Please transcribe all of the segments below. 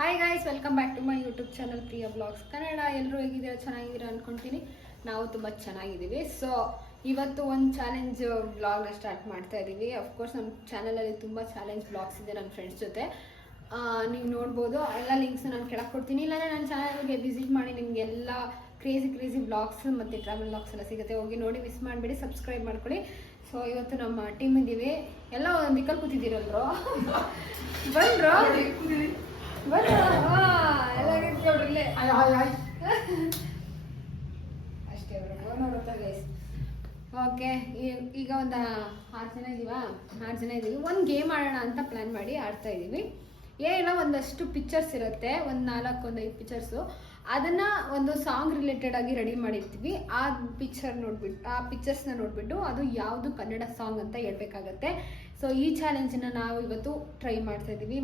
Hi guys, welcome back to my YouTube channel Priya blogs Kannada. ಎಲ್ಲರೂ ಹೇಗಿದ್ದೀರಾ? ಚೆನ್ನಾಗಿದ್ದೀರಾ ಅನ್ಕೊಂತೀನಿ. ನಾವು ತುಂಬ ಚೆನ್ನಾಗಿದ್ದೀವಿ. ಸೊ ಇವತ್ತು ಒಂದು ಚಾಲೆಂಜ್ ಬ್ಲಾಗ್ನ ಸ್ಟಾರ್ಟ್ ಮಾಡ್ತಾ ಇದ್ದೀವಿ. ಅಫ್ಕೋರ್ಸ್ ನಮ್ಮ ಚಾನಲಲ್ಲಿ ತುಂಬ ಚಾಲೆಂಜ್ ಬ್ಲಾಗ್ಸ್ ಇದೆ ನನ್ನ ಫ್ರೆಂಡ್ಸ್ ಜೊತೆ. ನೀವು ನೋಡ್ಬೋದು. ಎಲ್ಲ ಲಿಂಕ್ಸ್ ನಾನು ಕೆಳಗೆ ಕೊಡ್ತೀನಿ, ಇಲ್ಲಾಂದರೆ ನನ್ನ ಚಾನಲ್ಗೆ ವಿಸಿಟ್ ಮಾಡಿ. ನಿಮಗೆಲ್ಲ ಕ್ರೇಜಿ ಬ್ಲಾಗ್ಸ್ ಮತ್ತು ಟ್ರಾವೆಲ್ ಬ್ಲಾಗ್ಸ್ ಎಲ್ಲ ಸಿಗುತ್ತೆ. ಹೋಗಿ ನೋಡಿ, ಮಿಸ್ ಮಾಡಬೇಡಿ, ಸಬ್ಸ್ಕ್ರೈಬ್ ಮಾಡ್ಕೊಳ್ಳಿ. ಸೊ ಇವತ್ತು ನಮ್ಮ ಟೀಮ್ ಇದ್ದೀವಿ. ಎಲ್ಲ ಒಂದು ದಿಕ್ಕಲ್ಲಿ ಕೂತಿದ್ದೀರಲ್ರು ಬಂದ್ರು ಅಷ್ಟೇ ಗೈಸ್. ಓಕೆ, ಈಗ ಒಂದು 6 ಜನ ಇದ್ದೀವಿ. ಒಂದು ಗೇಮ್ ಆಡೋಣ ಅಂತ ಪ್ಲ್ಯಾನ್ ಮಾಡಿ ಆಡ್ತಾ ಇದ್ದೀವಿ. ಏನಿಲ್ಲ, ಒಂದಷ್ಟು ಪಿಕ್ಚರ್ಸ್ ಇರುತ್ತೆ, ಒಂದು 4-5 ಪಿಕ್ಚರ್ಸು. ಅದನ್ನು ಒಂದು ಸಾಂಗ್ ರಿಲೇಟೆಡ್ ಆಗಿ ರೆಡಿ ಮಾಡಿರ್ತೀವಿ. ಆ ಪಿಕ್ಚರ್ಸ್ನ ನೋಡಿಬಿಟ್ಟು ಅದು ಯಾವುದು ಕನ್ನಡ ಸಾಂಗ್ ಅಂತ ಹೇಳ್ಬೇಕಾಗತ್ತೆ. ಸೊ ಈ ಚಾಲೆಂಜನ್ನು ನಾವು ಇವತ್ತು ಟ್ರೈ ಮಾಡ್ತಾ ಇದ್ದೀವಿ.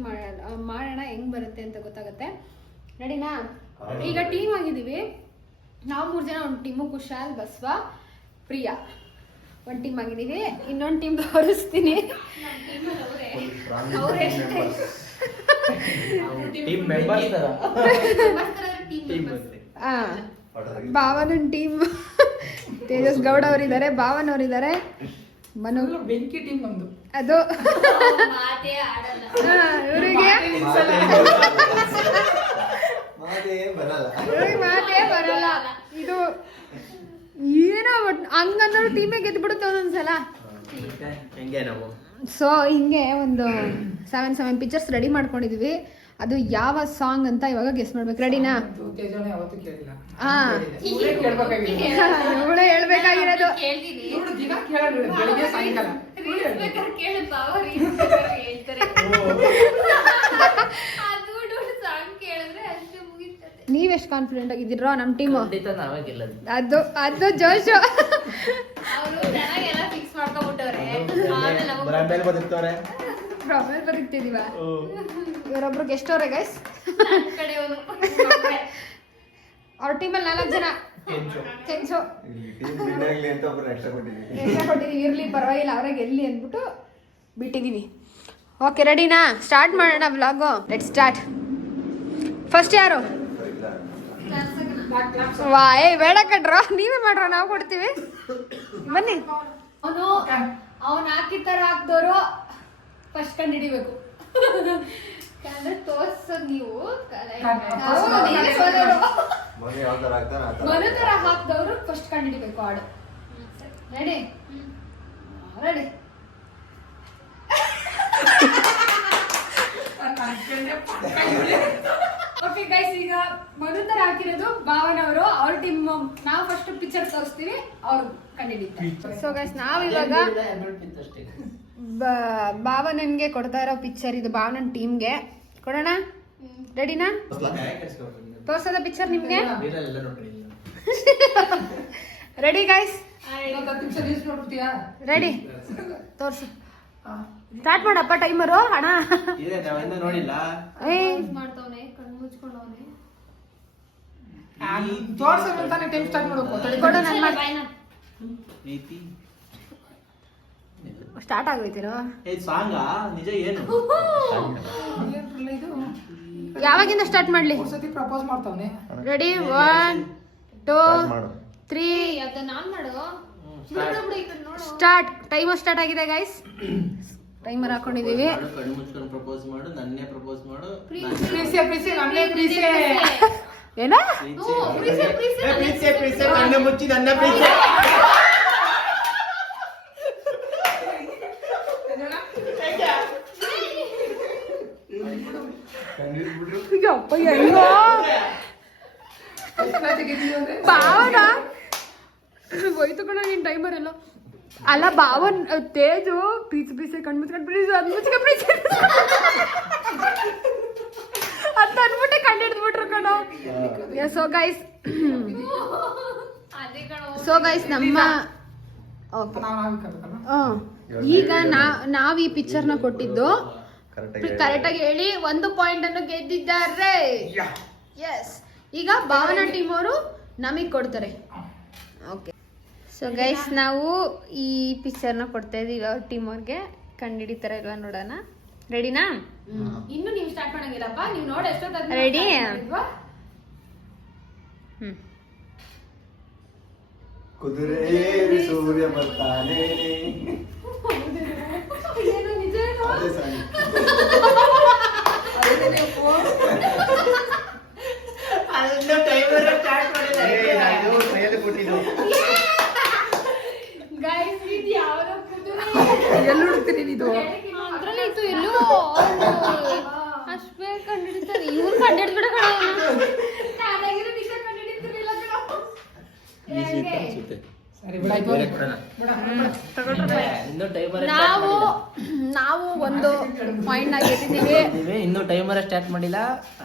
ಮಾಡೋಣ, ಹೆಂಗೆ ಬರುತ್ತೆ ಅಂತ ಗೊತ್ತಾಗುತ್ತೆ. ರೆಡಿನಾ? ಈಗ ಟೀಮ್ ಆಗಿದ್ದೀವಿ ನಾವು 3 ಜನ. ಒಂದು ಟೀಮು ಕುಶಾಲ್, ಬಸವ, ಪ್ರಿಯಾ ಒಂದು ಟೀಮ್ ಆಗಿದ್ದೀವಿ. ಇನ್ನೊಂದು ಟೀಮ್ ತೋರಿಸ್ತೀನಿ. ಭಾವನ ಟೀಮ್, ತೇಜಸ್ ಗೌಡ ಅವರಿದ್ದಾರೆ, ಭಾವನ್ ಅವರಿದ್ದಾರೆ, ಮನು ಬೆಂಕಿ ಟೀಮ್ ನಮ್ದು. ಅದು ಇವರಿಗೆ ಮಾತೇ ಬರಲ್ಲ. ಇದು ಏನೋ ಹಂಗನ್ನೋರು ಟೀಮೇ ಗೆದ್ಬಿಡುತ್ತೆ ಒಂದೊಂದ್ಸಲ. ಸೊ ಹಿಂಗೆ ಒಂದು 7 ಪಿಕ್ಚರ್ಸ್ ರೆಡಿ ಮಾಡ್ಕೊಂಡಿದೀವಿ. ಅದು ಯಾವ ಸಾಂಗ್ ಅಂತ ಇವಾಗ ಗೆಸ್ ಮಾಡ್ಬೇಕು. ರೆಡಿನಾ? ಇವಳೇ ಹೇಳ್ಬೇಕಾಗಿರೋದು. ನೀವೆಷ್ಟು ಕಾನ್ಫಿಡೆಂಟ್ ಆಗಿದ್ದೀರೋ ನಮ್ಮ ಟೀಮು? ಅದು ಜೋಶು. ಬದುಕ್ತಿದೀವ. ಇವರೊಬ್ರು ಗೆಸ್ಟ್ ಅವ್ರೆ ಗೈಸ್. ಅವ್ರ ಟೀಮಲ್ಲಿ 4 ಜನ. ಚೆಂಚು ಕೊಟ್ಟಿದೀವಿ. ಇರ್ಲಿ ಪರವಾಗಿಲ್ಲ, ಅವ್ರಿಗೆ ಗೆಲ್ಲಿ ಅಂದ್ಬಿಟ್ಟು ಬಿಟ್ಟಿದೀವಿ. ಓಕೆ, ರೆಡಿನಾ? ಸ್ಟಾರ್ಟ್ ಮಾಡೋಣ ವ್ಲಾಗು. Let's start. ಫಸ್ಟ್ ಯಾರು? ವಾಯ್ ಬೇಡ ಕಟ್ರ, ನೀವೇ ಮಾಡ್ರ, ನಾವು ಕೊಡ್ತೀವಿ. ಬನ್ನಿ. ಅವನು ಹಾಕಿತರ ಹಾಕ್ದವರು ಫಸ್ಟ್ ಕಂಡು ಹಿಡಿಬೇಕು. ತೋರ್ಸೋದು ನೀವು. ಮನು ತರ ಹಾಕ್ದವ್ರು ಫಸ್ಟ್ ಕಂಡು ಹಿಡಿಬೇಕು ಹಾಡು. ರೆಡಿ? ರೆಡಿ. ಓಕೆ ಗೈಸ್, ಈಗ ಮನು ತರ ಹಾಕಿರೋದು ಭಾವನವರು. ಅವ್ರ ಟೀಮ್. ನಾವು ಫಸ್ಟ್ ಪಿಕ್ಚರ್ ತೋರಿಸ್ತೀವಿ, ಅವ್ರು ಕಂಡಿಡಿತಾರೆ. ಸೊ ಗೈಸ್, ನಾವು ಇವಾಗ ಭಾವನನ್ಗೆ ಕೊಡ್ತಾ ಇರೋ ಪಿಕ್ಚರ್ ಇದು. ಭಾವನನ್ ಟೀಮ್ಗೆ ಕೊಡೋಣ. ರೆಡಿನಾ? ತೋರ್ಸೋದ ಪಿಕ್ಚರ್ ನಿಮ್ಗೆ. Ready guys? ರೆಡಿ? ತೋರ್ಸು. ಸ್ಟಾರ್ಟ್ ಮಾಡಪ್ಪ. ಟೈಮರು ಅಣ್ಣ ಸ್ಟಾರ್ಟ್ ಆಗೋಯ್ತಿರೋ. ಯಾವಾಗಿಂದ ಸ್ಟಾರ್ಟ್ ಮಾಡ್ಲಿ? ಪ್ರಪೋಸ್ ಮಾಡ್ತಾವನೆ. ರೆಡಿ? 1 2 3 ಸ್ಟಾರ್ಟ್. ಟೈಮರ್ ಸ್ಟಾರ್ಟ್ ಆಗಿದೆ ಗೈಸ್. ಟೈಮರ್ ಹಾಕೊಂಡಿದೀವಿ. ಏನ? ಭಾವನ ಹೋಯ್ತು ಕಣ ನೀನ್ ಟೈಮರ್ ಎಲ್ಲ. ಅಲ್ಲ ಭಾವನ್ ತೇಜು ಪ್ರೀಸೆ ಕಣ್ಮುಚ್ಕೊಂಡು ಪ್ರೀಸ್ ಅದ್ ಮುಚ್ಕ ಪ್ರೀಸ್ ಅಂತ ಅನ್ಬಿಟ್ಟೆ ಕಂಡು ಹಿಡಿದ್ಬಿಟ್ರು ಕಣ. ಸೊ ಗೈಸ್ ನಮ್ಮ ಈಗ ನಾವ್ ಈ ಪಿಕ್ಚರ್ನ ಕೊಟ್ಟಿದ್ದು ಕರೆಕ್ಟಾಗಿ ಹೇಳಿ 1 ಪಾಯಿಂಟ್ ಅನ್ನು ಗೆದ್ದಿದ್ದಾರೆ. ಎಸ್. ಈಗ ಭಾವನಾ ಟೀಮ್ ಅವರು ನಮಗೆ ಕೊಡ್ತಾರೆ. ಓಕೆ. ಸೊ ಗೈಸ್, ನಾವು ಈ ಪಿಕ್ಚರ್ನ ಕೊಡ್ತಾ ಇದೀವಿ ಅವ್ರ ಟೀಮ್ ಅವ್ರಿಗೆ. ಕಂಡು ಹಿಡಿತಾರೆ ಇಲ್ವಾ ನೋಡೋಣ. ರೆಡಿನಾ? ಇನ್ನು ನೀವು ಸ್ಟಾರ್ಟ್ ಮಾಡಂಗಿಲ್ಲಪ್ಪ, ನೀವು ನೋಡಿ ಎಷ್ಟೊತ್ತಾದ್ಮೇಲೆ Ready? start ಮಾಡಿದ್ವಾ? ಕುದುರೆ ಏರಿ ಸೂರ್ಯ ಬರ್ತಾನೆ. ಏನು ನಿಜ ಏನು? ಅದೇ ಸಾಂಗ್. Guys, ಇದು ಯಾವ್ದೋ ಕುದುರೆ. ಎಲ್ಲಿ ಹುಡುಕ್ತೀನಿ ಇದು? ಅದ್ರಲ್ಲಿ ಇತ್ತು ಎಲ್ಲೋ ಅಷ್ಟು ಬೇಗ ಕಂಡಿಡ್ತಾರೆ ಇವ್ರು ಕಂಡಿಡ್ಬಿಡ ನಾನಾಗಿರೋ ನಿಜ ಕಂಡಿಡಿತಿರ್ಲಿಲ್ಲ ಕಣೋ. ಹೆಂಗೆ? ಸರಿ ಬಿಡಾಯ್ತು. ನಾವು ಒಂದು ಪಾಯಿಂಟ್ ನ ಗೆದ್ದಿದ್ದೀವಿ. ಇನ್ನು ಟೈಮರ್ ಸ್ಟಾರ್ಟ್ ಮಾಡಿಲ್ಲ,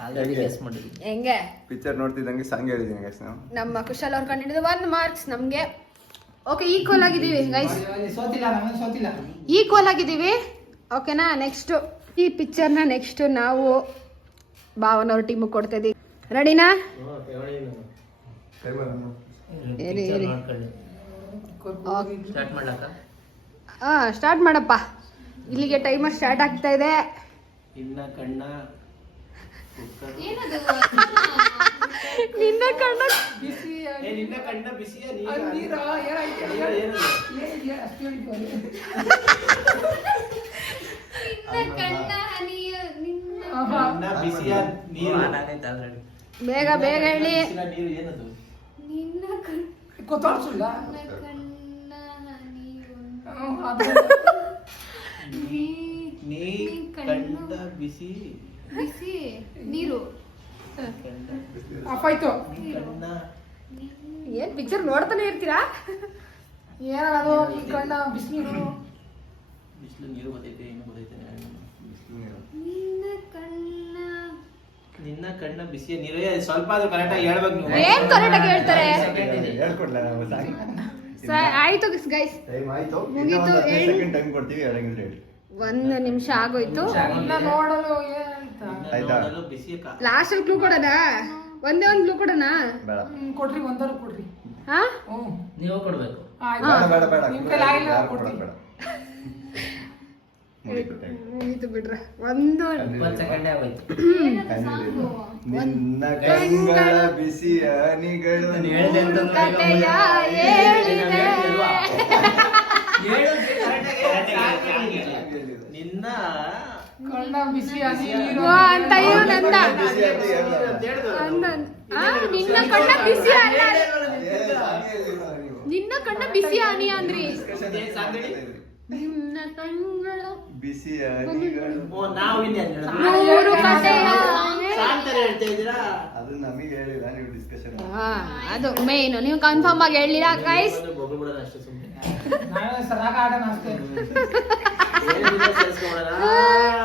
ಆಲ್ರೆಡಿ ಗೆಸ್ ಮಾಡಿದ್ವಿ. ಹೆಂಗೆ ಪಿಕ್ಚರ್ ನೋಡ್ತಿದ್ದಂಗೆ ಸಾಂಗ್ ಹೇಳಿದೀನಿ ಗೈಸ್ ನಾವು. ನಮ್ಮ ಕುಶಲ್ ಅವ್ರು ಕಂಡಿಡಿದ 1 ಮಾರ್ಕ್ಸ್ ನಮ್ಗೆ. ಓಕೆ, ಈಕ್ವಲ್ ಆಗಿದ್ದೀವಿ ಗೈಸ್, ಸೋತಿಲ್ಲ, ನಾನು ಸೋತಿಲ್ಲ. ಈಕ್ವಲ್ ಆಗಿದ್ದೀವಿ. ಓಕೆನಾ, ನೆಕ್ಸ್ಟ್ ಈ ಪಿಕ್ಚರ್ನ ನೆಕ್ಸ್ಟ್ ನಾವು ಭಾವನವ್ರ ಟೀಮಿಗೆ ಕೊಡ್ತಾ ಇದೀವಿ. ರೆಡಿನಾ? ಏರಿ ಏರಿ ಸ್ಟಾರ್ಟ್ ಮಾಡ್ಲಕ್ಕ? ಸ್ಟಾರ್ಟ್ ಮಾಡಪ್ಪ. ಇಲ್ಲಿಗೆ ಟೈಮರ್ ಸ್ಟಾರ್ಟ್ ಆಗ್ತಾ ಇದೆ. ಇನ್ನ ಕಣ್ಣ ಏನದು? ನಿನ್ನ ಕಣ್ಣ ಬಿಸಿ ನಿನ್ನ ಕಣ್ಣ ಬಿಸಿಯ ನೀರ ಏನಾಯ್ತು? ಅಷ್ಟು ಹೇಳಿದ್ದು ಅಲ್ಲಿ. ನಿನ್ನ ಕಣ್ಣ ಹನಿಯ ನಿನ್ನ ಕಣ್ಣ ಬಿಸಿಯ ನೀರು ಆಲ್ರೆಡಿ. ಬೇಗ ಬೇಗ ಹೇಳಿ. ನೀರು ಏನದು? ನಿನ್ನ ಕಣ್ಣ ಗೊತ್ತಾಗ್ಸಿಲ್ಲ. ಕಣ್ಣ ಹನಿಯು ಅದು ನೀ ಕಂಡ ಬಿಸಿ ಬಿಸಿ ನೀರು. ಅಪ್ಪಾಯ್ತು. ಕಣ್ಣ ಏನ್ ಪಿಕ್ಚರ್ ನೋಡ್ತಾನೆ ಇರ್ತೀರಾ? ಏನದು ಈ ಕಣ್ಣ ಬಿಸಿನೀರು? ಬಿಸಿಲು ನೀರು ಗೊತ್ತೈತೆ, ಏನು ಗೊತ್ತೈತೆ? ನಿನ್ನ ಕಣ್ಣ ನಿನ್ನ ಕಣ್ಣ ಬಿಸಿಯ ನೀರು. ಸ್ವಲ್ಪ ಆದ್ರೂ ಕರೆಕ್ಟ್ ಆಗಿ ಹೇಳ್ಬೇಕು ನೀವು. ಏನ್ ಕರೆಕ್ಟ್ ಆಗಿ ಹೇಳ್ತಾರೆ? ಹೇಳ್ಕೊಡ್ಲ ನಾವು ಸಾಂಗ್. ಆಯ್ತು ಗೈಸ್, ಟೈಮ್ ಆಯ್ತು. ಮುಗೀತು, ಇನ್ನೂ 10 ಹೇಳಿ. ಸೆಕೆಂಡ್ ಟೈಮ್ ಕೊಡ್ತೀವಿ, ಹೇಳಂಗಿದ್ರೆ ಹೇಳಿ. 1 ನಿಮಿಷ ಆಗೋಯ್ತು. ಇನ್ನ ನೋಡಲು ಏನಾಯ್ತಾ? ಆಯ್ತಾ? ನೋಡಲು ಬಿಸಿಯ ಲಾಸ್ಟ್ ಅಲ್ಲಿ ಕ್ಲೂ ಕೊಡೋಣ? ಒಂದೇ ಒಂದು ಕ್ಲೂ ಕೊಡೋಣ? ಬೇಡ ಕೊಡ್ರಿ, ಒಂದಾರು ಕೊಡ್ರಿ. ಹಾ, ನೀವು ಕೊಡ್ಬೇಕು. ಆಯ್ತು. ಬೇಡ ಬೇಡ ನಿಮ್ ಕೈಲಿ ಆಗಿಲ್ಲ, ಯಾರು ಕೊಡ್ತೀನಿ. ಕೊಡೋದು ಬೇಡ. ಮುಗೀತು time. ಮುಗೀತು ಬಿಡ್ರ. ಒಂದು 20 ಸೆಕೆಂಡ್ ಆಗೋಯ್ತು. ಸಾಂಗು. ನಿನ್ನ ಕಣ್ಗಳ ಬಿಸಿ ಹನಿಗಳು ನಾನು ಹೇಳ್ದೆ ಅಂತಂದ್ರೆ ಕಥೆಯ ಹೇಳಿದೆ. ನಿನ್ನ ಕಣ್ಣ ಬಿಸಿ ಹನಿ ನೀರು ವಾ ಅಂತ ಇವನಂದ. ಬಿಸಿ ಅಂತ ಹೇಳ್ದ. ನಿನ್ನ ಕಣ್ಣ ಬಿಸಿ ಅಲ್ಲ, ಏ, ಹಾಗೆ ಹೇಳಿಲ್ವಾ ನೀವು? ನಿನ್ನ ಕಣ್ಣ ಬಿಸಿ ಹನಿ ಅಂದ್ರಿ. Discussion ಮಾಡ್ತಾ ಇದ್ರಿ. ನಿನ್ನ ಕಣ್ಗಳ ಬಿಸಿ ಹನಿಗಳು. ಓ, ನಾವು ಇನ್ನೇ ಹೇಳೋದು. ಮೂರು ಕಥೆಯ ಸಾಂಗ್ ತರ ಹೇಳ್ತಾ ಇದ್ದೀರಾ? ಅದು ನಮಗೆ ಹೇಳಿಲ್ಲ, ನೀವು ಡಿಸ್ಕಷನ್ ಅದು ಮೇನ್. ನೀವು ಕನ್ಫರ್ಮ್ ಆಗಿ ಹೇಳಿಲ್ಲ ಗೈಸ್. ಬೊಬ್ಬೆ ಬಿಡೋಣ ಅಷ್ಟೇ ಸುಮ್ಮನೆ. ನಾವೇ ಸರಾಗ ಆಡೋಣ ಅಷ್ಟೇ.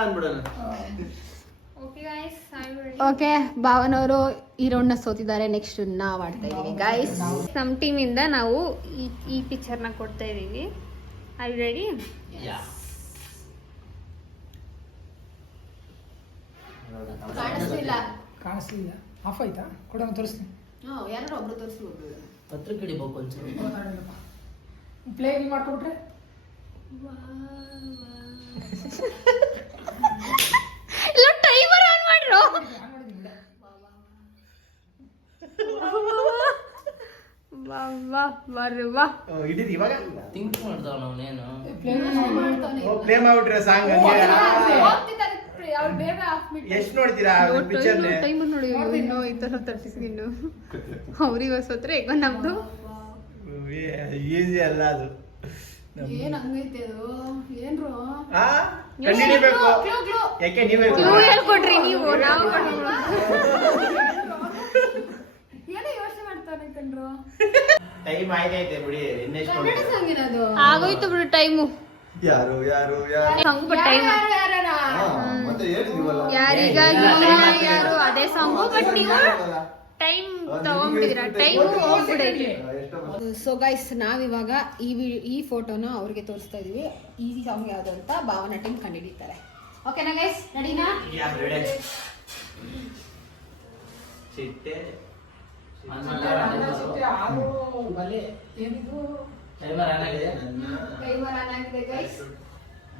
ಅಂದ್ಬಿಡೋಣ. Okay guys, I will okay, ಭಾವನವರು ಈ ರೌಂಡ್ನ ಸೋತಿದ್ದಾರೆ. ನೆಕ್ಸ್ಟ್ ನಾವು ಆಡ್ತಾ ಇದೀವಿ ಗೈಸ್. ನಮ್ಮ ಟೀಮಿಂದ ನಾವು ಈ ಪಿಕ್ಚರ್ನ ಕೊಡ್ತಾ ಇದೀವಿ. I ready? ಕಾಣಿಸ್ತಿಲ್ಲ. ಕಾಣಿಸ್ಲಿಲ್ಲ. ಆಫ್ ಆಯ್ತಾ? ಕೊಡೋಣ, ತೋರಿಸ್ತೀನಿ. ಯಾರು ಒಬ್ರು ತೋರಿಸ್ಬೋದು. ಪತ್ರಕ್ಕೆ ಹಿಡಿಬೇಕು ಒಂಚೂರು. ಪ್ಲೇ ಮಾಡ್ಕೊಬಿಟ್ರೆ ಇಲ್ಲ, ಟೈಮರ್ ಆನ್ ಮಾಡ್ರು. ಬರುವ ಇಟ್ಟಿದ್ದು ಇವಾಗ ಥಿಂಕ್ ಮಾಡ್ತಾವ ನಾವೇನು. ಪ್ಲೇ ಮಾಡ್ಬಿಟ್ರೆ ಸಾಂಗ್ ಅವ್ರು ಬೇಗ ಆಫ್ ಬಿಟ್ಟು ಎಷ್ಟು ನೋಡ್ತೀರಾ ಪಿಕ್ಚರ್ ಟೈಮರ್ ನೋಡಿ. ಇನ್ನು ಈ ತರ 30 ಸೆಕೆಂಡ್ ಅವ್ರಿಗೆ ಸೋತ್ರೆ ಈಗ ನಮ್ದು ಈಸಿ ಅಲ್ಲ ಅದು. ಏನ್ ಹಂಗೈತೆ ಅದು? ಏನ್ರು ಕಂಡಿಡಿಬೇಕು. ಯಾಕೆ ನೀವೇ ನೀವು ಹೇಳ್ಕೊಡ್ರಿ, ನೀವು ನಾವು ಏನೋ ಯೋಚನೆ ಮಾಡ್ತಾರೆ ಕಣ್ರು. ಟೈಮ್ ಆಯ್ತೈತೆ ಬಿಡಿ, ಇನ್ನೆಷ್ಟು ಕನ್ನಡ ಸಾಂಗ್ ಏನದು? ಆಗೋಯ್ತು ಬಿಡು ಟೈಮು. ಯಾರು ಯಾರು ಯಾರು ಸಾಂಗ್ ಟೈಮ್ ಮತ್ತೆ ಹೇಳಿದೀವಲ್ಲ ಯಾರಿಗಾಗಿ ಯಾರು ಅದೇ ಸಾಂಗು. ಬಟ್ ನೀವು ಟೈಮ್ ತಗೊಂಡ್ಬಿಟ್ಟಿದ್ದೀರಾ, ಟೈಮ್ ಹೋಗ್ಬಿಡೈತಿ. ಸೊ ಗೈಸ್, ನಾವಿವಾಗ ಈ ಫೋಟೋನ ಅವ್ರಿಗೆ ತೋರಿಸ್ತಾ ಇದೀವಿ. ಈ ಸಾಂಗ್ ಯಾವ್ದು ಅಂತ ಭಾವನಾ ಟೀಮ್ ಕಂಡುಹಿಡಿತಾರೆ. ಓಕೆನಾ ಗೈಸ್, ರೆಡಿನಾ? ಚಿಟ್ಟೆ ಆರು ಬಲೆ ಏನಿದು? ಟೈಮರ್ ಆನ್ ಆಗಿದೆ. ಟೈಮರ್ ಆನ್ ಆಗಿದೆ ಗೈಸ್.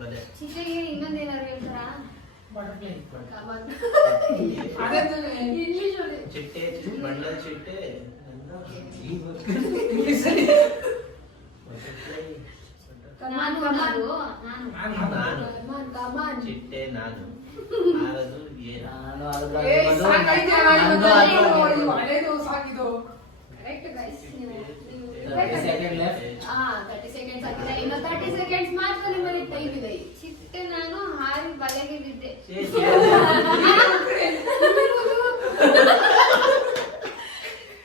ಬಲೆ ಚಿಟ್ಟೆಗೆ ಇನ್ನೊಂದೇನಾದ್ರು ಹೇಳ್ತಾರಾ? Butterfly Come on. ಅದೇನು English ಅಲ್ಲಿ. ಚಿಟ್ಟೆ ಬಣ್ಣದ ಚಿಟ್ಟೆ ಇಂಗ್ಲಿಷಲ್ಲಿ Come on, come on. ನಾನು Come on, come on. ಚಿಟ್ಟೆ ನಾನು ಆರದು ಏನು ಏ ಸಾಂಗ್ ಐತೆ ನಂದು ಇದು ಹಳೇದು ಸಾಂಗ್ ಇದು Correct, guys. ನೀವು 30 second left. 30 seconds ಆಗಿದೆ. ಇನ್ನು 30 seconds ಮಾತ್ರ ನಿಮ್ಮಲ್ಲಿ ಟೈಮ್ ಇದೆ. ಚಿಟ್ಟೆ ನಾನು ಹಾರಿ ಬಲೆಗೆ ಬಿದ್ದೆ.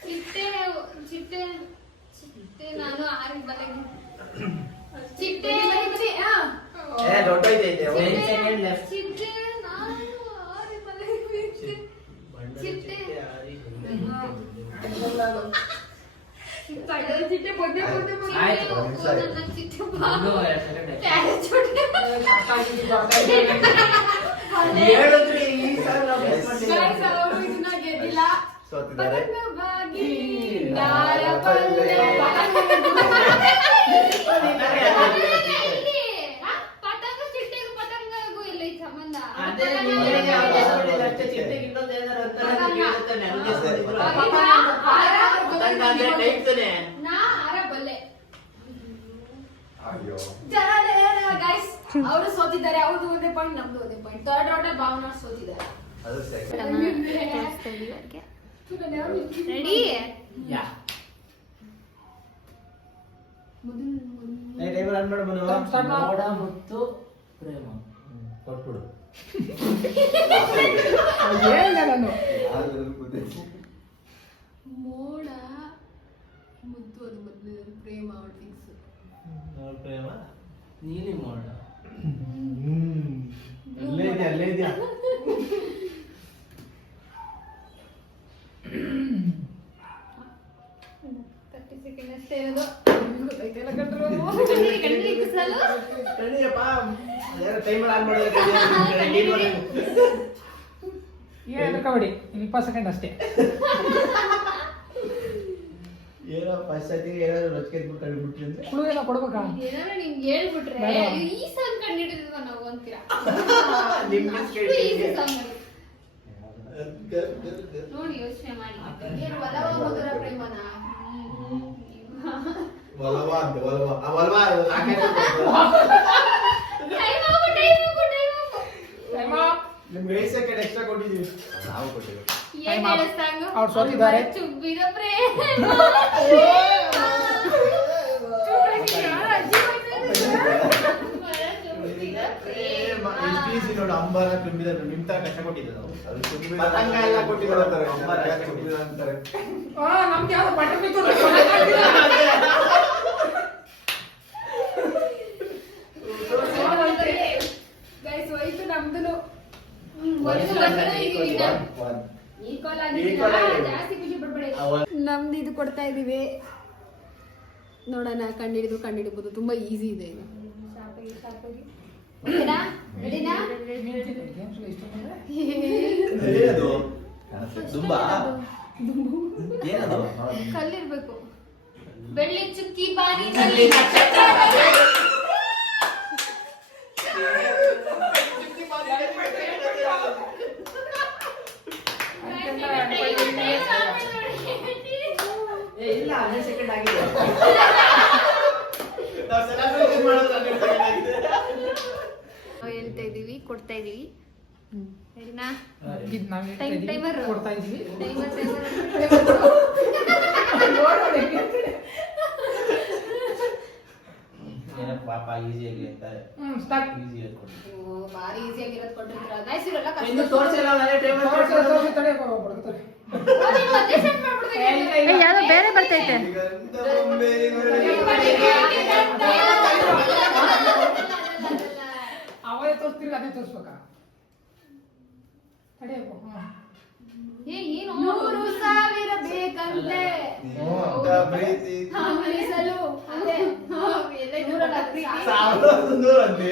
ಚಿಟ್ಟೆ ಚಿಟ್ಟೆ ಚಿಟ್ಟೆ ನಾನು ಹಾರಿ ಬಲೆಗೆ ಚಿಟ್ಟೆ ಏ ದೊಡ್ಡೈತೆ 10 second left. ಚಿಟ್ಟೆ ನಾನು ಹಾರಿ ಬಲೆಗೆ ಬಿದ್ದೆ. ಬಣ್ಣದ ಚಿಟ್ಟೆ. ಚಿಟ್ಟೆ ಆರಿ ಚಿಟ್ಟೆ ಬಂದೆ ಆಯ್ತು. ನನ್ನ ಚಿಟ್ಟೆ ಬಾ. ಇನ್ನೂ 2 second left. ಪ್ಯಾರಾಚೂಟ್. ಹೇಳಿದ್ರಿ ಈ ಸಲ ನಾವು miss Guys, ಮಾಡ್ಲಿಲ್ಲ. ಅವರು ಇದನ್ನ ಗೆದ್ದಿಲ್ಲ. ಸೋತಿದ್ದಾರೆ ಪತಂಗವಾಗಿ ನಾರಬಲ್ಲೆ. ಪತಂಗ ಚಿಟ್ಟೆಗೂ ಪತಂಗಗೂ ಇಲ್ಲ ಈ ಸಂಬಂಧ. ಅದೇ ನಿಮಗೆ ಅವಕಾಶ ಕೊಟ್ಟಿಲ್ಲ ಅಷ್ಟೇ. ಚಿಟ್ಟೆಗೆ ಇನ್ನೊಂದು ಏನಾದ್ರು ಅಂತಾರೆ ಅಂತ ಕೇಳ್ತಾನೆ. ಅವ್ನಿಗೆ ಕೊಟ್ಟಿದ್ರು. ಪತಂಗ ಅಂದ್ರೆ type ತಾನೆ. ನಾ ಹಾರಬಲ್ಲೆ. ಅಯ್ಯೋ ಗೈಸ್ ಅವರು ಸೋತಿದ್ದಾರೆ. ಅವ್ರದ್ದು ಒಂದೇ ಪಾಯಿಂಟ್, ನಮ್ದು ಒಂದೇ ಪಾಯಿಂಟ್. ಥರ್ಡ್ ರೌಂಡ್ ಅಲ್ಲಿ ಭಾವನಾ ಸೋತಿದ್ದಾರೆ. ಅದು second ready yeah time run ಮಾಡು ಮನು. Start ಮಾಡು. ಮೋಡ ಮುತ್ತು ಪ್ರೇಮ ಕೊಟ್ಬಿಡು. ಹೇಳಿದೆ ನಾನು ಮೋಡ ಮುದ್ದು ಅದು ಮೊದಲು ಪ್ರೇಮ ಅವ್ರ ಥಿಂಗ್ಸ್. ಪ್ರೇಮ ನೀಲಿ ಮೋಡ. ಅಲ್ಲೇ ಇದೆಯಾ 30 ಸೆಕೆಂಡ್ ಅಷ್ಟೇ ಇರೋದು. ಗೊತ್ತೈತೆಲ್ಲ ಕಂಡ್ರು. ಕಣ್ಣಿಗೆ ಕಿಸಲು. ಕಣ್ಣಿಗೆಪ್ಪ ಯಾರು ಟೈಮರ್ ಆನ್ ಮಾಡೋದು ಏನು ಕಬಡ್ಡಿ 20 ಸೆಕೆಂಡ್ ಅಷ್ಟೇ ಏನೋ ಫಸ್ಟ್ ಸತಿಗೆ ಏನಾದ್ರು ರೊಚ್ಚಿಗೆ ಬಿಟ್ಟು ಕಳ್ಬಿಟ್ರಿ ಅಂದ್ರೆ ಹುಳು ಏನೋ ಕೊಡ್ಬೇಕಾ ಏನಾದ್ರು ನಿಮ್ಗೆ ಹೇಳ್ಬಿಟ್ರೆ ಬೇಡ. ಈ ಸಾಂಗ್ ಕಂಡಿಡಿದ್ವ ನಾವು ಅಂತೀರಾ. ನಿಮ್ಗೆ Easy song ಅದು. ನೋಡಿ ಯೋಚನೆ ಮಾಡಿ. ಏನು ಒಲವ ಮಧುರ ಪ್ರೇಮನ? ಒಲವ ಅಂತ ಒಲವ ಆ ಒಲವ ಟೈಮ್ ನಿಮ್ಗೆ 5 ಸೆಕೆಂಡ್ ಎಕ್ಸ್ಟ್ರಾ ಕೊಟ್ಟಿದ್ದೀವಿ. ನಾವು ಕೊಟ್ಟಿದ್ದೀವಿ. ಏನ್ ಹೇಳೋ ಸಾಂಗ್? ಅವ್ರು ಸೋತಿದ್ದಾರೆ. ಚುಬ್ಬಿದ ಪ್ರೇಮ. ಚುಬ್ಬಿದ ಪ್ರೇಮ. ಎಷ್ಟು ಈಸಿ ನೋಡು. ಅಂಬರ ತುಂಬಿದ ನಿಮ್ ತರ ಕಷ್ಟ ಕೊಟ್ಟಿದ್ದ ನಾವು. ಅದು ತುಂಬಿದ ಪತಂಗ ಎಲ್ಲ ಕೊಟ್ಟಿದ್ದಾರೆ ಅಂತಾರೆ. ಅಂಬರ ಯಾಕೆ ತುಂಬಿದ ಅಂತಾರೆ. ನಮ್ಗೆ ಯಾವ್ದು ಬಟರ್ಫ್ಲೈ ಗೈಸ್ ಹೋಯ್ತು ನಮ್ದು. ಒನ್. ಈಕ್ವಲ್ Equal ಆಗಿಲ್ಲ. ಆಗಿದೆ. ಜಾಸ್ತಿ ಖುಷಿ ಪಡ್ಬೇಡಿ. ಅವ- ನಮ್ದು ಇದು ಕೊಡ್ತಾ ಇದೀವಿ. ನೋಡೋಣ ಕಂಡಿಡಿಬೋದು. ತುಂಬಾ ಈಸಿ ಇದೆ ಇದು. ಓಕೆನಾ? ರೆಡಿನಾ? ಏನದು ದುಂಬ ಏನದು ಕಲ್ಲಿರ್ಬೇಕು. ಬೆಳ್ಳಿ ಚುಕ್ಕಿ ಬಾರಿನಲ್ಲಿ ನಕ್ಷತ್ರ. ಇಲ್ಲ 10 ಸೆಕೆಂಡ್ ಆಗಿದೆ. ನಾವು ಸೆಲೆಬ್ರೇಷನ್ ಮಾಡೋದು 10 ಸೆಕೆಂಡ್ ಆಗಿದೆ. ನಾವು ಹೇಳ್ತಾ ಇದೀವಿ, ಕೊಡ್ತಾ ಇದೀವಿ. ರೆಡಿನಾ? Timer Timer. ಕೊಡ್ತಾ ಇದೀವಿ ಏನೋ ಪಾಪ ಈಸಿಯಾಗಿ ಹೇಳ್ತಾರೆ. ಸ್ಟಾರ್ಟ್ ಈಸಿ ಹೇಳ್ಕೊಡ್ತಾರೆ. ಓ, ಭಾರಿ ಈಸಿ ಆಗಿರೋದು ಕೊಟ್ಟಿರ್ತೀರ. ಗೈಸ್ ಇವರೆಲ್ಲ ಕಷ್ಟ. ಇನ್ನು ತೋರ್ಸಿಲ್ಲ ನಾನೇ ಟೈಮ್ ಯಾವ್ದೋ ಬೇರೆ ಬರ್ತೈತೆ. ಅವರೇ ತೋರಿಸ್ತೀರಿ ಅದೇ ತೋರಿಸ್ಬೇಕಾ ತಡೆಯಪ್ಪ ಏನು 100,000 ಬೇಕಂತೆ. ಪ್ರೀತಿ ಮೀಸಲು. ಅದೇ. ನೂರಲ್ಲ ಪ್ರೀತಿ. 1,100 ಅಂತೆ.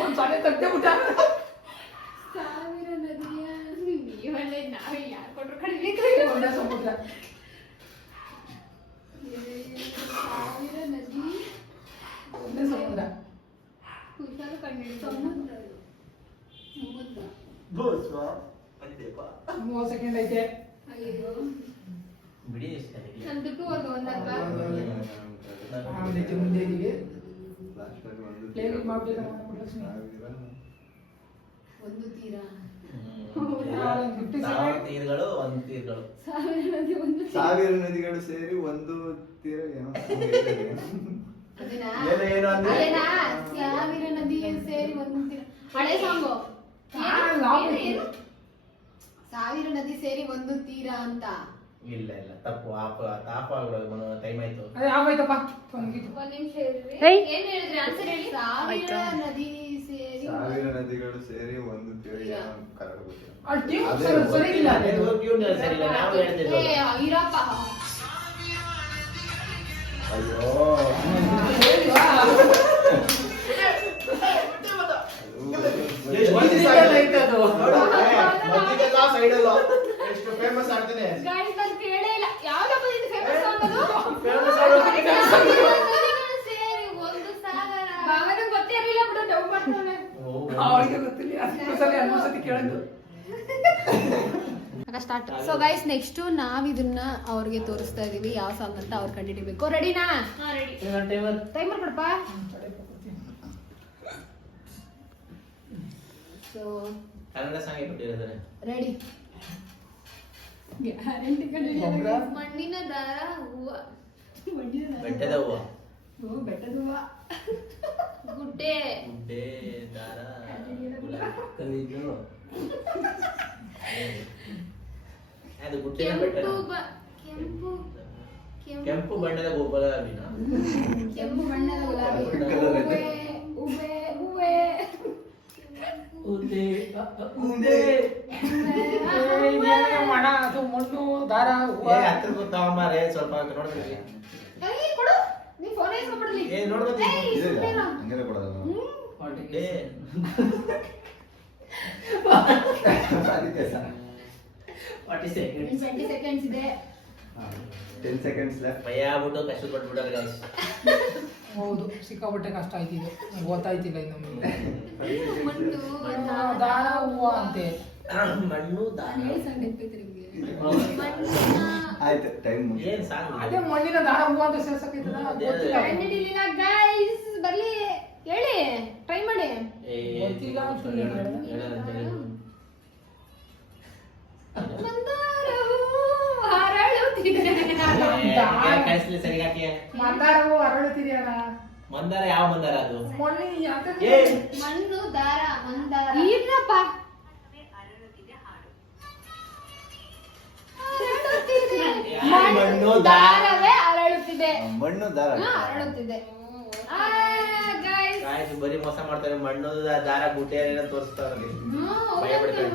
ಒಂದು ಸಲ ತಟ್ಟೆ ಬಿಟ್ಟ 1000 ನದಿಯ ನೀವಲ್ಲೇ ನಾವೇ ಯಾರು ಕೊಟ್ರು ಕಡಿಮೆ. ಒಂದೇ ಸಮುದ್ರ 1000 ನದಿ. ಒಂದೇ ಸಮುದ್ರ ಹುಷಾರು ಕಂಡು ಸಮುದ್ರ 30 ಸೆಕೆಂಡ್ ಐತೆ. ಅಯ್ಯೋ ಬಿಡಿ ಎಷ್ಟು ನನಗೆ. ನನ್ ದುಡ್ಡು ಒಂದಲ್ವಾ ಆಮೇಲೆ ಮುಂದೆ ಇದೀವಿ. ಪ್ಲೇಲಿಂಗ್ ಮಾಡ್ಬೇಕು ಲಕ್ಷ್ಮಿ. ಒಂದು ತೀರ ಸಾವಿರ ತೀರ್ಗಳು ಒಂದು ತೀರ್ಗಳು. ಸಾವಿರ ನದಿಗಳು ಸೇರಿ ಒಂದು ತೀರ ಏನೋ ಅದೇನಾ? ಏನು ಅಂದ್ರೆ? ಅದೇನಾ? ಸಾವಿರ ನದಿ ಸೇರಿ ಒಂದು ತೀರ. ಹಳೆ ಸಾಂಗು ಸಾವಿರ ನದಿ ಸೇರಿ ಒಂದು ತೀರ ಅಂತ. ಇಲ್ಲ ಇಲ್ಲ ತಪ್ಪು ತಾಪ ಆಗ್ಬಿಡೋದು ಟೈಮ್ ಆಯ್ತು. ಅದೇ ಆಗೋಯ್ತಪ್ಪ ಸಂಗೀತ. ಒಂದ್ ನಿಮಿಷ ಇರ್ರಿ. ಏಯ್. ಏನ್ ಹೇಳಿದ್ರಿ ಆನ್ಸರ್ ಹೇಳಿ. ಸಾವಿರ ನದಿ ಸೇರಿ ಸಾವಿರ ನದಿಗಳು ಸೇರಿ ಒಂದು ತೀರ ಏನೋ ಕರೆಕ್ಟ್ ಗೊತ್ತಿಲ್ಲ. ಆ ಟ್ಯೂನ್ ಅದೇ ಸರಿ ಇಲ್ಲ. ನೆಟ್ವರ್ಕ್ ಟ್ಯೂನ್ ಸರಿ ಇಲ್ಲ, ನಾವು ಹೇಳ್ತಿದ್ವಿ. ಏ, ಇರಪ್ಪ. ಅಯ್ಯೋ ಎಷ್ಟು ಫೇಮಸ್ ಆಗ್ತಾನೆ. Guys, ನಾನ್ ಕೇಳೇ ಇಲ್ಲ. ಯಾವ್ದಪ್ಪ ಇದು famous song ಅದು? Famous ಸಾವಿರ song. ನದಿಗಳು ಸೇರಿ ಒಂದು ಸಾಗರ. ಭಾವನೆ ಗೊತ್ತೇ ಇರ್ಲಿಲ್ಲ ಬಿಡು, ಡೌ ಮಾಡ್ತಾಳೆ. ಅವ್ರಿಗೆ ಗೊತ್ತಿಲ್ಲ. ಅಷ್ಟು ಸತಿ ಕೇಳಿದ್ದು. ಸ್ಟಾರ್ಟ್. ಸೊ ಗೈಸ್ ನೆಕ್ಸ್ಟ್ ನಾವ್ ಇದನ್ನ ಅವ್ರಿಗೆ ತೋರಿಸ್ತಾ ಇದೀವಿ ಯಾವ ಸಾಂಗ್ ಅಂತ ಅವ್ರು ಕಂಡುಹಿಡಿಬೇಕು. ರೆಡಿನಾ? ಟೈಮರ್ ಕೊಡಪ್ಪ. ಸೊ ಕನ್ನಡ ಸಾಂಗ್ ಕೊಟ್ಟಿದ್ದಾರೆ. ರೆಡಿ. ಗ್ಯಾರಂಟಿ ಕಂಡುಹಿಡಿಯೋದು. ಮಣ್ಣಿನ ದಾರ ಹೂವ. ಬೆಟ್ಟದ ಹೂವ. ಬೆಟ್ಟದ ಹೂವ. ಗುಡ್ಡೆ. ಗುಡ್ಡೆ ದಾರ ಕಲಿದು. ಅದು ಗುಡ್ಡೆನ ಬೆಟ್ಟದ. ಕೆಂಪು ಕೆಂಪು ಬಣ್ಣದ ಗುಲಾಬಿನ. ಕೆಂಪು ಬಣ್ಣದ ಗುಲಾಬಿ. ಹೂವೆ ಹೂವೆ ಉಂದೆ ಮಣ ಅದು ಮಣ್ಣು ದಾರ ಹೂವ. ಹತ್ರ ಗೊತ್ತಾವಮಾರೆ ಸ್ವಲ್ಪ ನೋಡ್ತೀವಿ. ಏಯ್, ಕೊಡು. ನೀ ಫೋನ್ ಇಸ್ಕೊಂಡ್ಬಿಡ್ಲಿ. ಏ ನೋಡ್ಕೊತೀನಿ. ಏಯ್, ಸುಮ್ನಿರು. ಹಂಗೆಲ್ಲ ಕೊಡೋದು. ಗುಡ್ಡೆ. ಅದಕ್ಕೆ ಸರ್. 40 seconds. 20 seconds ಇದೆ. 10 seconds left. ಭಯ ಆಗ್ಬಿಟ್ಟು ಕಷ್ಟ ಪಟ್ಬಿಟ್ಟಾರೆ ಗೈಸ್. ಹೌದು, ಸಿಕ್ಕಾಪಟ್ಟೆ ಕಷ್ಟ ಆಯ್ತಿದೆ. ಗೊತ್ತಾಯ್ತಿಲ್ಲ ಇನ್ನೊಮ್ಮೆ. ಮಣ್ಣು ದಾರ ಹೂವ ಅಂತೆ. ಮಣ್ಣು ದಾರ. ಹೇಳಿ ಸಾಂಗ್ ನೆನಪೈತೆ ನಿಮ್ಗೆ? ಆಯ್ತು ಟೈಮ್ ಏನ್ ಸಾಂಗ್ ಅದೇ ಮಣ್ಣಿನ ದಾರ ಹೂವ ಅಂತ ಸೇರ್ಸಕ್ಕೈತದ ಗೊತ್ತಿಲ್ಲ. ಕಂಡಿಡಿಲಿಲ್ಲ ಗೈಸ್, ಬರ್ಲಿ ಹೇಳಿ, ಟ್ರೈ ಮಾಡಿ. ಗೊತ್ತಿಲ್ಲ ಅಂತ ಹೇಳಿದ್ರೆ. ಮಂದಾರ ಹೂವು ಹರಳುತ್ತಿದೆ. ಕಳಿಸ್ಲಿ ಸರಿ ಹಾಕಿ. ಮಂದಾರ ಹೂವು ಅರಳುತ್ತಿದೆಯಲ್ಲ. ಮಂದಾರ ಯಾವ ಮಂದಾರ ಅದು? ಮಣ್ಣಿನ ಯಾಕೆ ಏ ಮಣ್ಣು ದಾರ ಮಂದಾರ. ಇರ್ರಪ್ಪ. ಅರಳುತ್ತಿದೆ. ಮಣ್ಣು ದಾರ. ದಾರವೇ ಅರಳುತ್ತಿದೆ. ಮಣ್ಣು ದಾರ ಅರಳುತ್ತಿದೆ. ಗೈಸ್, ಗಾಯ್ಸ್ ಬರೀ ಮೋಸ ಮಾಡ್ತಾರೆ. ಮಣ್ಣು ದಾರ ಗುಡ್ಡೆ ಏನೋ ತೋರಿಸ್ತಾರೆ. ಭಯ ಬಿಡ್ತಾರೆ.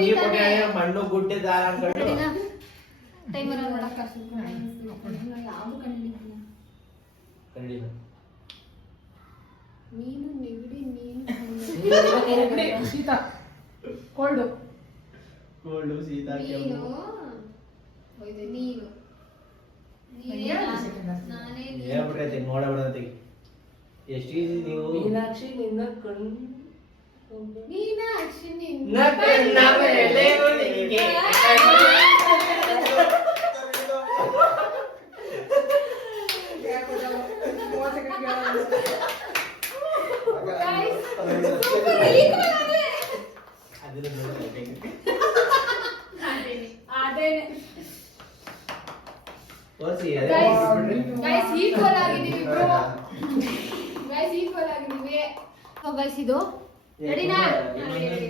ನೀವು ಕೊಟ್ಟರೆ ಮಣ್ಣು ಗುಡ್ಡೆ ದಾರ ಅನ್ಕೊಂಡು ಟೈಮರ್ ನೋಡಕ್ಕ ಯಾವುದು ಕಂಡಿಲ್ಲ. ಕಂಡಿಲ್ಲ. ನೀನು ನೆಗಡಿ ನೀನು ಶೀತ ಕೋಲ್ಡು. ಕೋಲ್ಡು ಶೀತ ನೀನು ಕೆಮ್ಮು. ಹೋಯ್ತು ನೀನು ನಾನೇ ಹೇಳ್ಬಿಟ್ಟೈತೆ ನೋಡಬಿಡಂತೆ. ಎಷ್ಟು ನೀವು ಮೀನಾಕ್ಷಿ ನಿನ್ನ ಕಣ್ಣು ಮೀನಾಕ್ಷಿ ನಿನ್ನ ನಕ್ಕಣ್ಣ ಮೇಲೆ ನಿನಗೆ. ಅದನ್ನ ನೋಡಿ ಅದೇನೆ ತೋರಿಸಿ. ಗೈಸ್ ಈಕ್ವಲ್ ಆಗಿದ್ದೀವಿ ಬ್ರೋ. ಗೈಸ್ ಈಕ್ವಲ್ ಆಗಿದ್ದೀವಿ. ಗೈಸ್ ಇದು ರೆಡಿನಾ?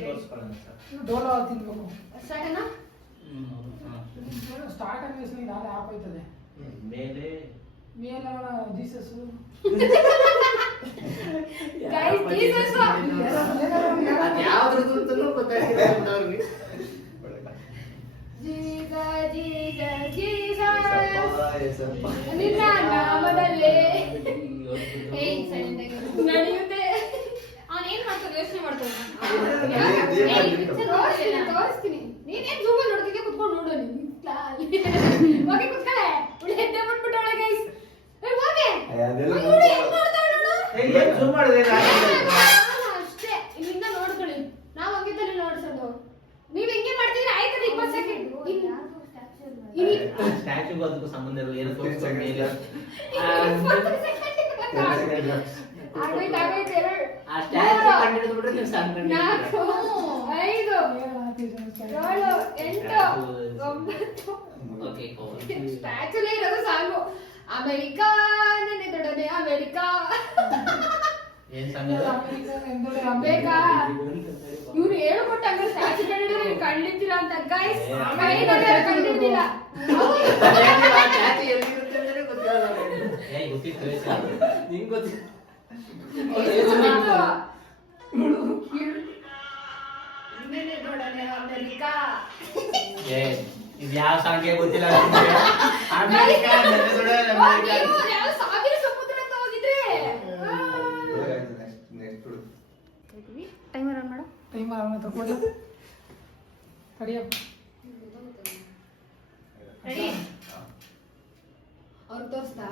ತೋರಿಸ್ಕೊಳ್ಳೋಣ ಸರ್. ಡೋಲ ತಿನ್ಬೇಕು. ಸ್ಟಾರ್ಟನಾ? ಸ್ಟಾರ್ಟ್ ಆಗಿ ನಾಳೆ ಆಪ್ ಆಯ್ತದೆ. ಮೇಲೆ ಮೇಲವನ ಜೀಸಸ್. ಗೈಸ್ ಜೀಸಸ್ ಯಾವ್ದು ಅಂತಲೂ ಗೊತ್ತಾಗ್ತಿಲ್ಲ ಅವ್ರಿಗೆ. ಜೀಸಸ್ ಜೀಸಸ್ ಜೀಸಸ್ ನಿನ್ನ ನಾಮದಲ್ಲೇ ಏಯ್ ಸೈಲೆಂಟ್ ಆಗಿ ನಡೆಯುತ್ತೆ. ಅವನು ಏನ್ ಮಾಡ್ತಾನೆ ಯೋಚನೆ ಮಾಡ್ತಾನೆ. ತೋರಿಸ್ತೀನಿ. ನೀನೇನ್ ಜೂಮ್ ನೋಡ್ತಿದ್ದೆ, ಕುತ್ಕೊಂಡು ನೋಡು ನೀನು. ಓಕೆ ಕುತ್ಕೊಳ್ಳೆ. ಉಳ್ಳೆ ಎದ್ದೆ ಬಂದ್ಬಿಟ್ಟವಳೆ ಗೈಸ್. ಓಕೆ ಅದೆಲ್ಲ ಹೆಂಗ್ ಮಾಡ್ತಾಳೆ ನೋಡು. ಏನ್ zoom ಮಾಡಿದ್ರೆ ಅಷ್ಟೇ ಇಲ್ಲಿಂದ ನೋಡ್ಕೊಳ್ಳಿ. ನೀವ್ ಹಿಂಗೆ ಮಾಡ್ತಿದ್ರೆ ಆಯ್ತಲ್ಲ 20 ಸೆಕೆಂಡ್. ಸ್ಟ್ಯಾಚ್ಯೂಗೂ ಅದಕ್ಕೂ ಸಂಬಂಧ ಇರಲ್ಲ, ಏನು ತೋರಿಸ್ತಾರೆ ಮೇಲೆ. ಆ ಸ್ಟ್ಯಾಚ್ಯೂ ಕಂಡಿಡಿದು ಬಿಟ್ರೆ ನೀವು ಸಣ್ಣ ಕಂಡಿಡಿದ್ರಿ. 5 7 8 9 ಓಕೆ ಸ್ಟ್ಯಾಚ್ಯೂಲೇ ಇರೋದು ಸಾಂಗು. ಅಮೆರಿಕಾ ನೆನೆ ದೊಡನೆ ಅಮೆರಿಕಾ. ಏನ್ ಸಂಗತಿ? ಬೇಕಾ ಇವ್ರು ಹೇಳ್ಕೊಟ್ಟ ಹಂಗ ಸ್ಟ್ಯಾಚ್ಯೂ ಕಂಡಿಡಿದ್ರೆ ನೀವು ಕಂಡಿದ್ದೀರಾ ಅಂತ ಗೈಸ್. ಕಂಡಿದ್ದಿಲ್ಲ ಸ್ಟ್ಯಾಚ್ಯೂ ಎಲ್ಲಿರುತ್ತೆ ಅಂತಾನೆ ಗೊತ್ತಿರಲ್ಲ. ಏ ಗೊತ್ತಿತ್ತು ನಿಂಗೆ ಗೊತ್ತಿತ್ತು. ನೆನೆ ದೊಡನೆ ಅಮೆರಿಕಾ. ಏ ಇದು ಯಾವ ಸಾಂಗ್ಗೆ ಗೊತ್ತಿಲ್ಲ. ಅಮೆರಿಕಾ ನೆನೆದೊಡೆ ಅಮೆರಿಕಾ. ಯಾವ ಸಾವಿರ ಸಮುದ್ರ ಅಂತ ಹೋಗಿದ್ರೆ ಟೈಮರ್ ಆನ್ ಮಾಡು. ಟೈಮರ್ ಅವನ ತಗೊಳ್ಳಿ. ತಡಿಯಪ್ಪ. ರೆಡಿ ಅವ್ರು ತೋರಿಸ್ತಾ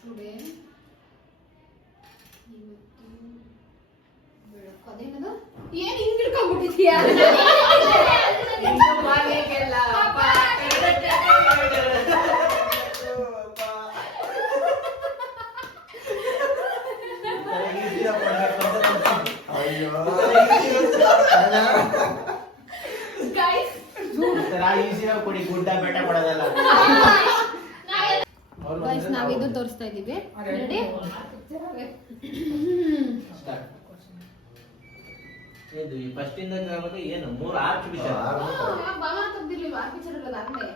ಟುಡೇ ಅದೇನದು ಏನ್ ಹಿಂಗ್ ಹಿಡ್ಕೊಂಡ್ಬಿಟ್ಟಿದ್ಯಾ? ಇಂದು ಮಾಲಿಗೆಲ್ಲ ಗೈಸ್ ಈಸಿಯಾಗಿ ಕೊಡಿ, ಗುಡ್ಡ ಬೆಟ್ಟ ಕೊಡೋದಲ್ಲ. ಗೈಸ್ ನಾವಿದು ತೋರಿಸ್ತಾ ಇದೀವಿ. ರೆಡಿ ಇದು ಈ ಫಸ್ಟ್ ಇಂದ ಕೇಳಬೇಕು. ಏನು 3 ಆರ್ಚ್ ಪಿಕ್ಚರ್. ಬಾಲ ತೆಗ್ದಿರ್ಲಿಲ್ಲ ಆ ಪಿಕ್ಚರ್ ಇರೋದು ಹಂಗೆ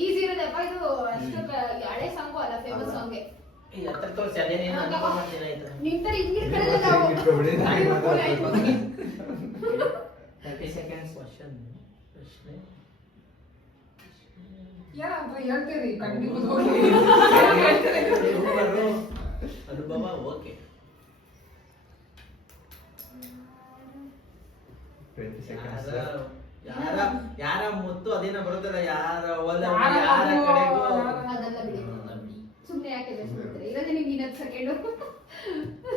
ಈಸಿ ಇರೋದಪ್ಪ ಇದು. ಅಷ್ಟು ಹಳೆ ಸಾಂಗು ಅಲ್ಲ, ಫೇಮಸ್ ಸಾಂಗ್ಗೆ. ಈ ಹತ್ರ ತೋರಿಸಿ ಅದೇನೇನು ಅನುಭವ ಮಾಡ್ತೀನಿ ಆಯ್ತು. ನಿಂತರ ಹಿಂಗಿರ್ಕೊಳ್ಳೋದು ನಾವು. 30 seconds ಕ್ವಶನ್. ಪ್ರಶ್ನೆ ಏನಂತ ಹೇಳ್ತೀರಿ ಕಂಡಿದ್ದು ಅನುಭವ. Okay 20 seconds. ಯಾರ ಮುತ್ತು ಅದೇನ ಬರುತ್ತಲ್ಲ, ಯಾರ ಹೊಲ ಯಾರ ಯಾರ ಮಗು, ಕಡೆಗೂ ಅದೆಲ್ಲ ಬಿಡಿ. ಸುಮ್ನೆ ಯಾಕೆ ಬೇಸ್ಬಿಡ್ತೀರಿ? ಇರೋದೇ ನಿಮ್ಗೆ 20 ಸೆಕೆಂಡು.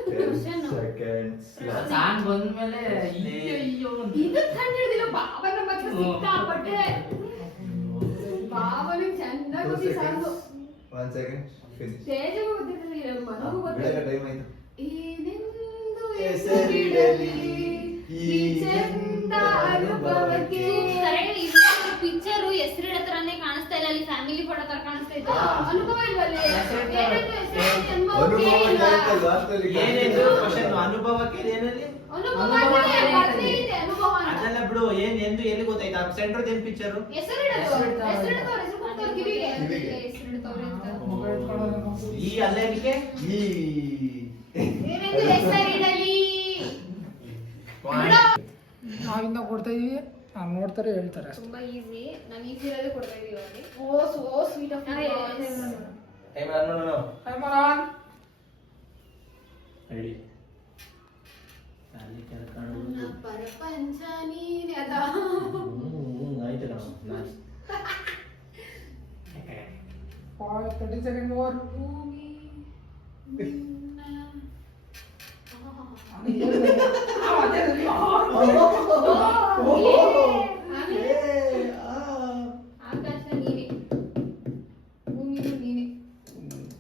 10 seconds. ಸಾಂಗ್ ಬಂದ್ಮೇಲೆ ಇದು ಕಂಡಿಡ್ದಿಲ್ಲ ಬಾಬನ ಮಾತ್ರ ಸಿಕ್ಕಾಪಟ್ಟೆ. ಬಾಬನಿಗೆ ಚೆನ್ನಾಗಿ ಗೊತ್ತಿ ಸಾಂಗು. 1 second. Finish. ಸ್ಟೇಜಿಗೆ ಗೊತ್ತಿರಲಿಲ್ಲ, ಮನಗೂ ಬೆಳಗ್ಗೆ ಗೊತ್ತಿಲ್ಲ. ಟೈಮ್ ಆಯ್ತು. ಏನೆಂದು ಹೆಸರಿಡಲಿ ಈ ಚೆಂದ ಅನುಭವಕ್ಕೆ. ಪಿಕ್ಚರ್ ಹೆಸರಿಡ ತರನೇ ಕಾಣಿಸ್ತಾ ಇಲ್ಲ, ಅಲ್ಲಿ ಫ್ಯಾಮಿಲಿ ಫೋಟೋ ತರ ಕಾಣಿಸ್ತಾ ಇತ್ತು. ಅನುಭವ ಇಲ್ವಲ್ಲಿ? ಏನೆಂದು ಹೆಸರಿಡಲಿ ಅನುಭವ ಅನುಭವಕ್ಕೆ ಆಯ್ತು, last ಅಲ್ಲಿ ಏನೇನು ಕ್ವಶನ್ ಅನುಭವಕ್ಕೆ ಏನಲ್ಲಿ ಅನುಭವ ಅಂದ್ರೆ ಬರ್ದೇ ಇದೆ, ಅನುಭವ ಅಂತ. ಅದೆಲ್ಲ ಬಿಡು. ಏನ್ ಎಂದು ಎಲ್ಲಿ ಗೊತ್ತಾಯ್ತು? ಆ ಸೆಂಟ್ರದ್ ಏನ್ ಪಿಕ್ಚರ್? ಹೆಸರಿಡೋರು ಹೆಸರು ಕೊಡ್ತಾರೆ ಕಿವಿಗೆ. ಕಿವಿಗೆ. ಹೆಸರಿಡ್ತವ್ರೆ ಅಂತ. ಈ ಅಲ್ಲೇನಿಕೆ ಈ ಏನೆಂದು ಹೆಸರಿಡಲಿ. ನಾವಿಂದ ಕೊಡ್ತಾ ಇದೀವಿ, ನೋಡ್ತಾರೆ ಹೇಳ್ತಾರೆ ಅಷ್ಟೇ. ತುಂಬಾ ಈಸಿ. ನಾನು ಈಸಿ ಇರೋದೇ ಕೊಡ್ತಾ ಇದೀವಿ ಅವ್ರಿಗೆ. So sweet of timer on. Ready ಅಲ್ಲಿ ಕರ್ಕೊಂಡು ಪ್ರಪಂಚ ನೀನೆ ಅದ. ಆಯ್ತು ಕಣ. 30 seconds more. ಭೂಮಿ ನಿನ್ನ ಆಕಾಶ ನೀನೆ, ಭೂಮಿನೂ ನೀನೆ,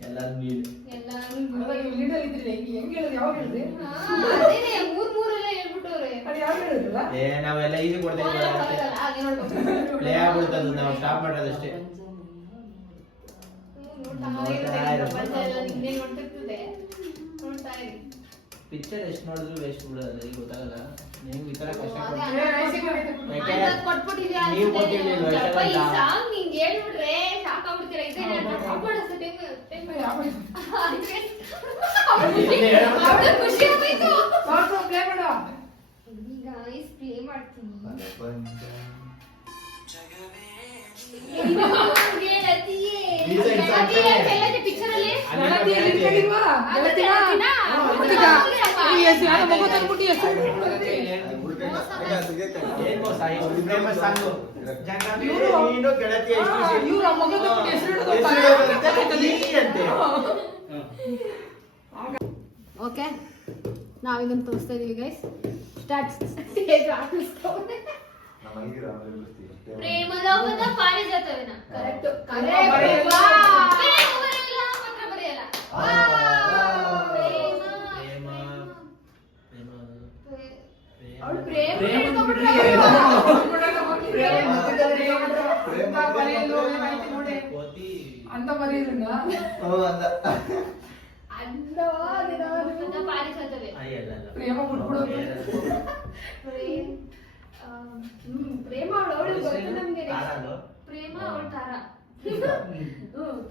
ಎಲ್ಲಾರು ನೀನು. ಎಲ್ಲಾನು ಹೆಂಗ್ ಹೇಳಿದ್ರಿ? ಯಾವಾಗ ಹೇಳಿದ್ರಿ? ಅದೇನೆ ಮೂರೆಲ್ಲ ಹೇಳ್ಬಿಟ್ಟವ್ರೆ. ಅದು ಯಾವಾಗ ಹೇಳಿದ್ರಲ್ಲ? ನಾವೆಲ್ಲ ಇದು ಕೊಡ್ತಾ ಹಾಗೆ ನೋಡ್ಬೇಕು. ಪ್ಲೇ ಆಗ್ಬಿಡ್ತದ, ನಾವು ಸ್ಟಾಪ್ ಮಾಡೋದಷ್ಟೇ. ನೋಡ್ತಾ ಇರು. ಪ್ರಪಂಚ ಎಲ್ಲ ನಿನ್ನೆ ನೋಡ್ತಿರ್ತದೆ. ನೋಡ್ತಾ ಇರಿ. ಪಿಕ್ಚರ್ ಎಷ್ಟು ನೋಡಿದ್ರು ವೇಸ್ಟ್ ಬಿಡೋದು, ಈಗ ಗೊತ್ತಾಗಲ್ಲ. ನೀವು ಈ ತರ ಕಷ್ಟ ಕೊಟ್ಬಿಟ್ಟಿದ್ಯಾ ನೀವು ಕೊಟ್ಟಿರ್ಲಿಲ್ವಾ? ಈ ಸಾಂಗ್ ನಿಂಗೆ ಹೇಳ್ಬಿಟ್ರೆ ಶಾಕ್ ಆಗ್ಬಿಡ್ತೀರಾ. ಇದೇ ಕಾಪಾಡಿಸ್ತು ಟೈಮ್ ಖುಷಿ ಆಗೋಯ್ತು. ಪ್ಲೇ ಮಾಡು. ಈಗ ಐಸ್ ಪ್ಲೇ ಮಾಡ್ತೀನಿ. ಪ್ರಪಂಚ. ಪಿಕ್ಚರ್ ಅಲ್ಲಿ ಗೆಳತಿ ಎಲ್ಲಿ ಕೇಳಿಲ್ವಾ? ಗೆಳತಿನಾ? ಗೊತ್ತಿಲ್ಲ. ಈ ಹೆಸ್ರು ಯಾರೋ ಮಗು ತಂದ್ಬಿಟ್ಟು ಹೆಸ್ರು ಏನ್ ಮೋಸ? ಇವ್ರು famous song. ಜಗವೇ ನೀನು ಗೆಳತಿಯ ಇಷ್ಟು ಇವ್ರು ಆ ಮಗು ತಂದ್ಬಿಟ್ಟು ಹೆಸ್ರು ಹಿಡಿದು ಹೆಸ್ರು ಹಿಡಿದಂತೆ ನೀ ಅಂತೆ. ಓಕೆ ನಾವಿದನ್ನು ತೋರಿಸ್ತಾ ಇದೀವಿ ಗೈಸ್ ಸ್ಟಾರ್ಟ್ ಪ್ರೇಮ ಲೋಕದ ಪಾರಿಜಾತವೇನ ಕರೆಕ್ಟ್ ಬರೆಯಲ್ಲ, ಪತ್ರ ಬರೆಯಲ್ಲ. ಅವಳು ಪ್ರೇಮ ಅಂತ ಬರೀದ್ರಿಂದ ಪಾರಿಜಾತವೇ ಪ್ರೇಮ ಬಿಟ್ಬಿಡು. ಪ್ರೇಮ ಅವಳು ಗೊತ್ತು ನಮ್ಗೆ ಪ್ರೇಮ ಅವಳ ತಾರ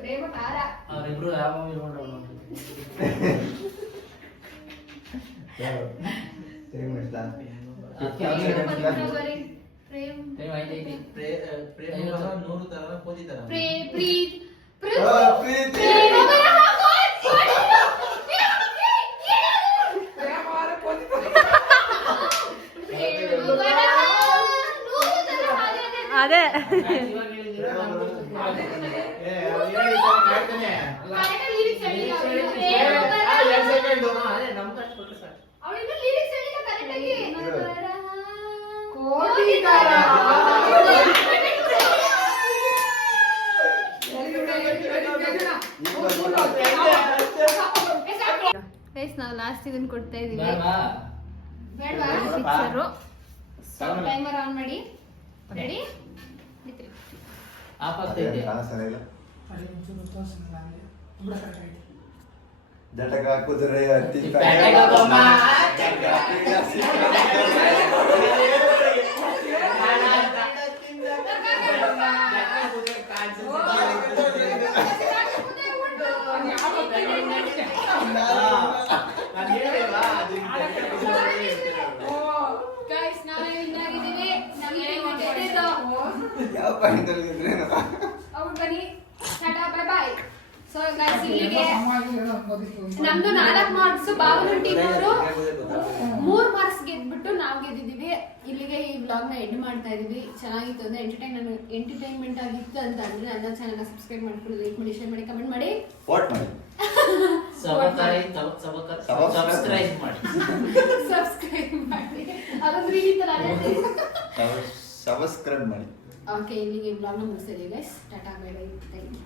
ಪ್ರೇಮ ಕಾರ ಅವರಿಬ್ರು ಯಾವ ನೂರು ತರ ಕೋತಿ ತರ ಪ್ರೀತ್ ಅದೇ ನಾವು ಲಾಸ್ಟ್ ಇದನ್ನ ಕೊಡ್ತಾ ಇದೀವಿ ಪಿಕ್ಚರು ಟೈಮರ್ ಆನ್ ಮಾಡಿ ರೆಡಿ ಜಟಕ ಕುದುರೆ ಹತ್ತಿ ಯಾವ ಪಾಯಿಂಟಲ್ಲಿ ಇದ್ರೇನು ಸೊ ಗೈಸ್ ಇಲ್ಲಿಗೆ ನಮ್ದು 4 ಮಾರ್ಕ್ಸ್ ಬಾಬು ಟೀಮ್ ಅವರು 3 ಮಾರ್ಕ್ಸ್ ಗೆದ್ಬಿಟ್ಟು ನಾವು ಗೆದ್ದಿದ್ದೀವಿ. ಇಲ್ಲಿಗೆ ಈ ವ್ಲಾಗ್ ನ ಎಂಡ್ ಮಾಡ್ತಾ ಇದೀವಿ. ಚೆನ್ನಾಗಿತ್ತು ಅಂದ್ರೆ ಎಂಟರ್ಟೈನ್ಮೆಂಟ್ ಆಗಿತ್ತು ಅಂತ ಅಂದ್ರೆ ನನ್ನ ಚಾನೆಲ್ ಸಬ್ಸ್ಕ್ರೈಬ್ ಮಾಡ್ಕೊಳ್ಳಿ, ಲೈಕ್ ಮಾಡಿ, ಶೇರ್ ಮಾಡಿ, ಕಮೆಂಟ್ ಮಾಡಿ, ವಾಟ್ ಮಾಡಿ ಸಬ್ಸ್ಕ್ರೈಬ್ ಮಾಡಿ ಸಬ್ಸ್ಕ್ರೈಬ್ ಮಾಡಿ ಅದೊಂದು ರೀತಿಯಲ್ಲಿ ಅದೇ ಸಬ್ಸ್ಕ್ರೈಬ್ ಮಾಡಿ. ಓಕೆ ಇಲ್ಲಿಗೆ ವ್ಲಾಗ್ ನ ಮುಗಿಸ್ತಾ ಇದೀವಿ guys. Tata bye bye, thank you.